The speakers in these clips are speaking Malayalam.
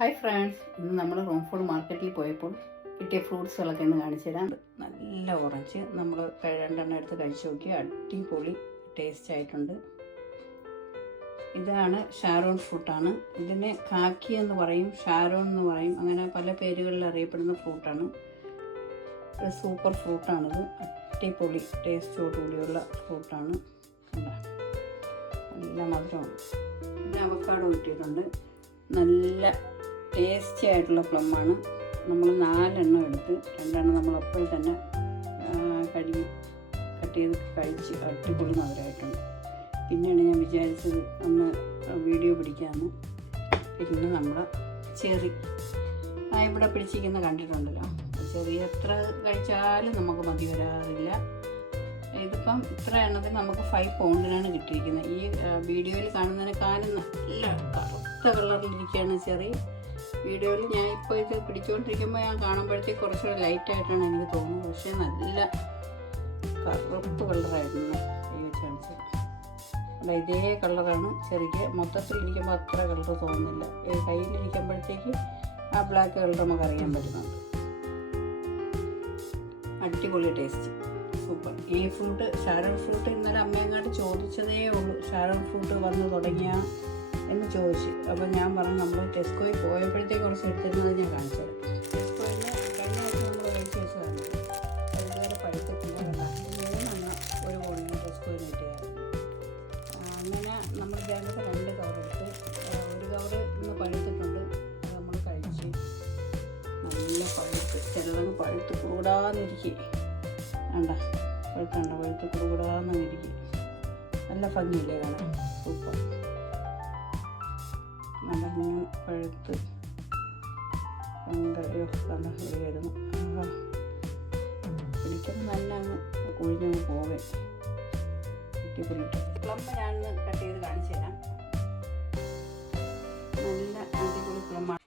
ഹായ് ഫ്രണ്ട്സ്, ഇന്ന് നമ്മൾ റൂം ഫുഡ് മാർക്കറ്റിൽ പോയപ്പോൾ കിട്ടിയ ഫ്രൂട്ട്സുകളൊക്കെ ഒന്ന് കാണിച്ചു തരാം. നല്ല ഓറഞ്ച് നമ്മൾ രണ്ടെണ്ണം എടുത്ത് കഴിച്ചു നോക്കി, അടിപൊളി ടേസ്റ്റ് ആയിട്ടുണ്ട്. ഇതാണ് ഷാരോൺ ഫ്രൂട്ടാണ്. ഇതിനെ കാക്കി എന്ന് പറയും, ഷാരോൺ എന്ന് പറയും, അങ്ങനെ പല പേരുകളിൽ അറിയപ്പെടുന്ന ഫ്രൂട്ടാണ്. ഒരു സൂപ്പർ ഫ്രൂട്ടാണിത്, അടിപൊളി ടേസ്റ്റോടുകൂടിയുള്ള ഫ്രൂട്ടാണ്. നല്ല മധുരമാണ്. പിന്നെ അവക്കാഡോ കിട്ടിയിട്ടുണ്ട്, നല്ല ടേസ്റ്റി ആയിട്ടുള്ള പ്ലമ്മാണ്. നമ്മൾ 4 എണ്ണം എടുത്ത് 2 എണ്ണം നമ്മൾ അപ്പോൾ തന്നെ കട്ട് ചെയ്ത് കഴിച്ച് അടിപൊളി മധുരമായിട്ടുണ്ട്. പിന്നെയാണ് ഞാൻ വിചാരിച്ചത് ഒന്ന് വീഡിയോ പിടിക്കാമെന്ന്. പിന്നെ നമ്മൾ ചെറി ഇവിടെ പിടിച്ചിരിക്കുന്ന കണ്ടിട്ടുണ്ടല്ലോ, ചെറിയ എത്ര കഴിച്ചാലും നമുക്ക് മതി വരാറില്ല. ഇതിപ്പം ഇത്ര എണ്ണത്തിന് നമുക്ക് 5 പൗണ്ടിനാണ് കിട്ടിയിരിക്കുന്നത്. ഈ വീഡിയോയിൽ കാണുന്നതിനേക്കാളും നല്ല കറുത്ത കളറിലിരിക്കുകയാണ് ചെറി. വീഡിയോയിൽ ഞാൻ ഇപ്പോൾ ഇത് പിടിച്ചുകൊണ്ടിരിക്കുമ്പോൾ ഞാൻ കാണുമ്പോഴത്തേക്ക് കുറച്ചുകൂടെ ലൈറ്റായിട്ടാണ് എനിക്ക് തോന്നുന്നത്, പക്ഷേ നല്ല കറുപ്പ് കളറായിരുന്നു ഈ വെച്ച് കാണിച്ചത്. അല്ല, ഇതേ കളറാണ് ചെറിയ. മൊത്തത്തിലിരിക്കുമ്പോൾ അത്ര കളർ തോന്നുന്നില്ല, കയ്യിലിരിക്കുമ്പോഴത്തേക്ക് ആ ബ്ലാക്ക് കളർ നമുക്ക് അറിയാൻ പറ്റുന്നുണ്ട്. അടിപൊളി ടേസ്റ്റ്, സൂപ്പർ. ഈ ഫ്രൂട്ട് ഷാരോൺ ഫ്രൂട്ട് ഇന്നലെ അമ്മയെങ്ങാട്ട് ചോദിച്ചതേ ഉള്ളൂ, ഷാരോൺ ഫ്രൂട്ട് വന്ന് തുടങ്ങിയ എന്ന് ചോദിച്ചു. അപ്പോൾ ഞാൻ പറഞ്ഞു നമ്മൾ ടെസ്കോയിൽ പോയപ്പോഴത്തേക്ക് കുറച്ച് എടുത്തിരുന്നത് ഞാൻ കാണിച്ചത്. ടെസ്കോയിൽ കഴിഞ്ഞ ആഴ്ച നമ്മൾ കഴിച്ച് വെച്ചതാണ്. അതുപോലെ പഴുത്തിട്ടില്ല, 3 ഒരു കോണിന് ടെസ്കോയിൽ കിട്ടിയത്. അങ്ങനെ നമ്മൾ ഞങ്ങൾക്ക് 2 കവർ എടുത്ത്, ഒരു കവർ ഇന്ന് പഴുത്തിട്ടുണ്ട്, അത് നമ്മൾ കഴിച്ച്. നല്ല പഴുത്ത്, ചിലതങ്ങ് പഴുത്ത് കൂടാന്നിരിക്കും. വേണ്ട, പഴുത്ത് കൂടാന്നിരിക്കും. നല്ല ഭംഗിയില്ലേ കാണാൻ, സൂപ്പർ. നല്ല ഇങ്ങനെ പഴുത്ത് വരുന്നു. പിടിക്കുമ്പോൾ നല്ല അങ്ങ് കുഴിഞ്ഞങ്ങ് പോവേ. പ്ലം ഞാനൊന്ന് കട്ട് ചെയ്ത് കാണിച്ചു തരാം. നല്ല അടിപൊളി പ്ലമ്മാണ്.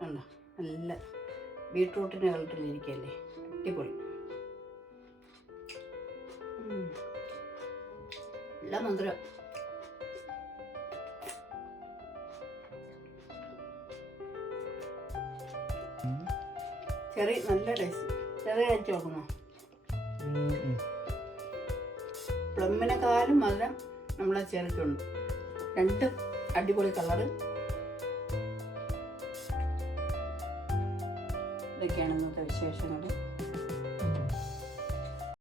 കണ്ടോ, നല്ല ബീട്രൂട്ടിൻ്റെ കളറിലിരിക്കുകയല്ലേ, അടിപൊളി. നല്ല മധുരം. ചെറി നല്ല ടേസ്റ്റ്. ചെറിയ കഴിച്ച് നോക്കുന്നോ? പ്ലമ്മിനെക്കാളും മധുരം നമ്മളെ ചെറിക്കുണ്ട്. 2 അടിപൊളി കളറ്. ഇതൊക്കെയാണ് ഇന്നത്തെ വിശേഷങ്ങൾ.